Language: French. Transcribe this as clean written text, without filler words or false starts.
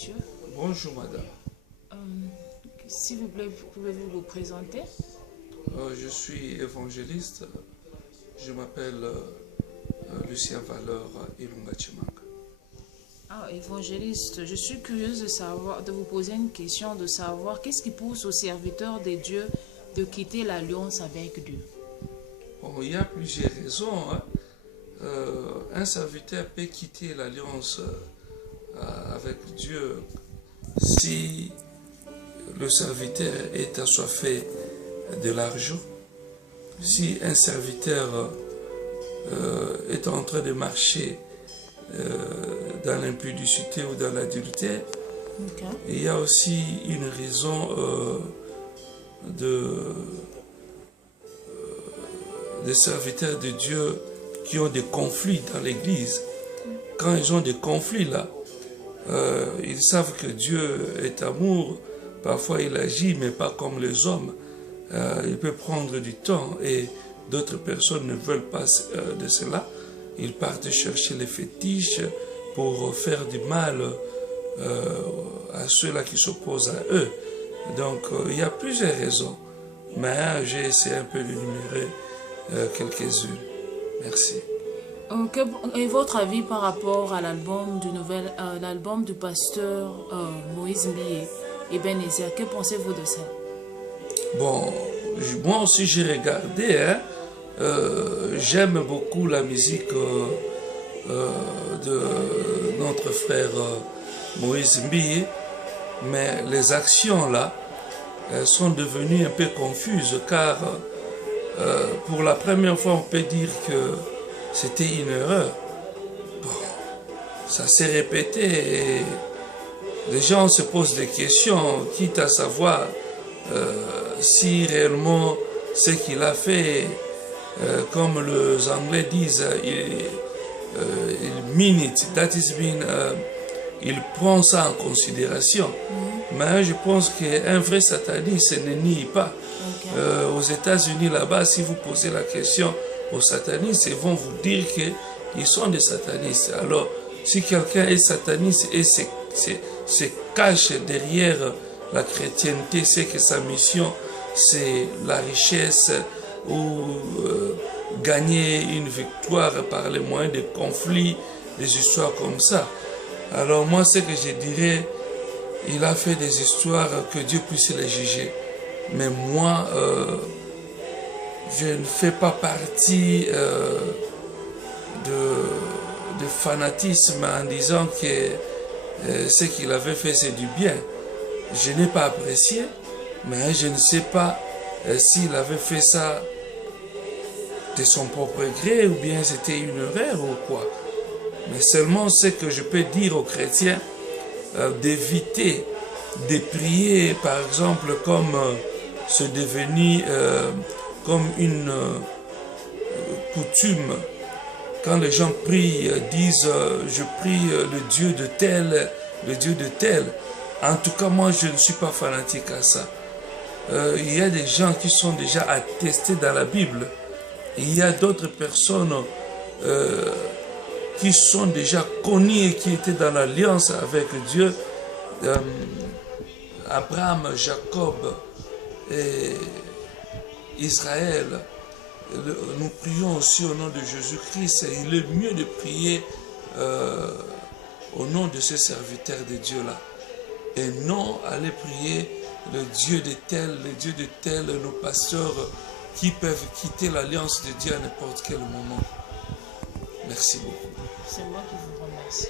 Monsieur. Bonjour madame. Euh, S'il vous plaît, pouvez-vous vous présenter? Je suis évangéliste. Je m'appelle Lucien Valeur Ilunga Chimanga. Ah, évangéliste, je suis curieuse de savoir, de vous poser une question, de savoir qu'est-ce qui pousse aux serviteurs de Dieu de quitter l'alliance avec Dieu? Bon, il y a plusieurs raisons. Hein. Un serviteur peut quitter l'alliance avec Dieu si le serviteur est assoiffé de l'argent, si un serviteur est en train de marcher dans l'impudicité ou dans l'adultère. Okay. Il y a aussi une raison des serviteurs de Dieu qui ont des conflits dans l'église. Quand ils ont des conflits là, ils savent que Dieu est amour. Parfois il agit, mais pas comme les hommes. Il peut prendre du temps et d'autres personnes ne veulent pas de cela. Ils partent chercher les fétiches pour faire du mal à ceux-là qui s'opposent à eux. Donc il y a plusieurs raisons, mais j'ai essayé un peu d'énumérer quelques-unes. Merci. Quel est votre avis par rapport à l'album l'album du pasteur Moïse Mbié et Ebenezer? Que pensez-vous de ça? Bon, moi aussi j'ai regardé, hein. J'aime beaucoup la musique de notre frère Moïse Mbié, mais les actions là sont devenues un peu confuses car pour la première fois on peut dire que c'était une erreur. Bon, ça s'est répété et les gens se posent des questions, quitte à savoir si réellement ce qu'il a fait, comme les Anglais disent, il mean it, that is mean, il prend ça en considération. Mais je pense qu'un vrai sataniste ne nie pas. Okay. Aux États-Unis, là-bas, si vous posez la question aux satanistes, ils vont vous dire qu'ils sont des satanistes. Alors, si quelqu'un est sataniste et se cache derrière la chrétienté, c'est que sa mission, c'est la richesse ou gagner une victoire par les moyens de conflits, des histoires comme ça. Alors moi, ce que je dirais, il a fait des histoires que Dieu puisse les juger. Mais moi, je ne fais pas partie de fanatisme en disant que ce qu'il avait fait, c'est du bien. Je n'ai pas apprécié, mais je ne sais pas s'il avait fait ça de son propre gré ou bien c'était une erreur ou quoi. Mais seulement ce que je peux dire aux chrétiens, d'éviter de prier, par exemple, comme c'est devenu comme une coutume. Quand les gens prient, disent je prie le Dieu de tel, le Dieu de tel. En tout cas, moi, je ne suis pas fanatique à ça. Il y a des gens qui sont déjà attestés dans la Bible. Il y a d'autres personnes qui sont déjà connues et qui étaient dans l'alliance avec Dieu. Abraham, Jacob et Israël. Nous prions aussi au nom de Jésus-Christ. Il est mieux de prier au nom de ces serviteurs de Dieu-là. Et non aller prier le Dieu de tel, nos pasteurs qui peuvent quitter l'alliance de Dieu à n'importe quel moment. Merci beaucoup. C'est moi qui vous remercie.